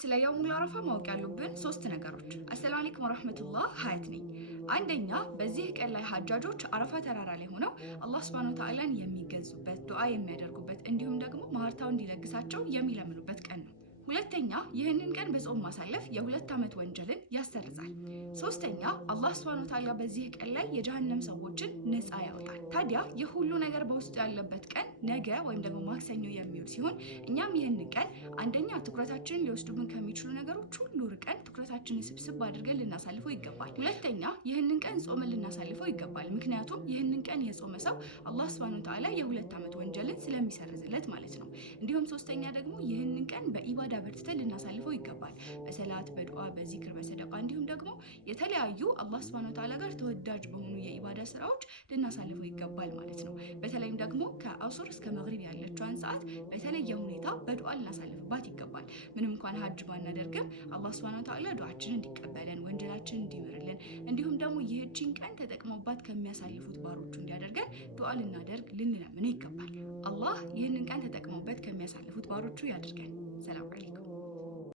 ስለ የውሙል አረፋ ማወቅ ያሉብን 3 ነገሮች። አሰላሙ አለይኩም ወራህመቱላህ ሀያት ነኝ። አንደኛ በዚህ ቀን ላይ ሐጃጆች አረፋ ተራራ ላይ ሆነው አላህ Subhanahu Wa Ta'ala የሚገዙበት ዱዓ የሚያደርጉበት እንዲሁም ደግሞ ማህርታው እንዲለግሳቸው የሚለምኑበት ቀን ነው። ሁለተኛ ይህንን ቀን በጾም ማሳለፍ የ2 ዓመት ወንጀልን ያስተርዛል። ሶስተኛ አላህ Subhanahu Wa Ta'ala በዚህ ቀን ላይ የጀሃነም ሰዎችን ነፃ ያወጣል። ታዲያ ይህ ሁሉ ነገር በውስጡ ያለበት ቀን ነገ ወይም ደግሞ ማክሰኞ የሚውል ሲሆን እኛም ይህንን ቀን አንደኛ ትኩረታችንን ሊወስዱብን ከሚችሉ ነገሮች ሁሉ ርቀን ትኩረታችንን ስብስብ አድርገን ልናሳልፈው ይገባል። ሁለተኛ ይህንን ቀን ጾመን ልናሳልፈው ይገባል። ምክንያቱም ይህንን ቀን የጾመ ሰው አላህ Subhanahu Wa Ta'ala የ2 ዓመት ወንጀልን ስለሚሰርዝለት ማለት ነው። እንዲሁም ሶስተኛ ደግሞ ይህንን ቀን በኢባዳ በርትተን ልናሳልፈው ይገባል። በሰላት፣ በዱዓ፣ በዚክር፣ በሰደቃ እንዲሁም ደግሞ የተለያዩ አላህ Subhanahu Wa Ta'ala ጋር ተወዳጅ በሆኑ የኢባዳ ስራዎች ልናሳልፈው ይገባል ማለት ነው። በተለይም ደግሞ ከአሱር እስከ መግሪብ ያለችውን ሰዓት በተለየ ሁኔታ በዱዓ ልናሳልፍባት ይገባል። ምንም እንኳን ሀጅ ባናደርግም አላህ Subhanahu Wa Ta'ala ዱዓችንን እንዲቀበለን ወንጀላችንን እንዲምርልን እንዲሁም ደግሞ ይህችን ቀን ተጠቅመውባት ከሚያሳልፉት ባሮቹ እንዲያደርገን ዱዓ ልናደርግ ልንለምን ይገባል። አላህ ይህንን ቀን ተጠቅመውበት ከሚያሳልፉት ባሮቹ ያድርገን። ሰላም አለይኩም።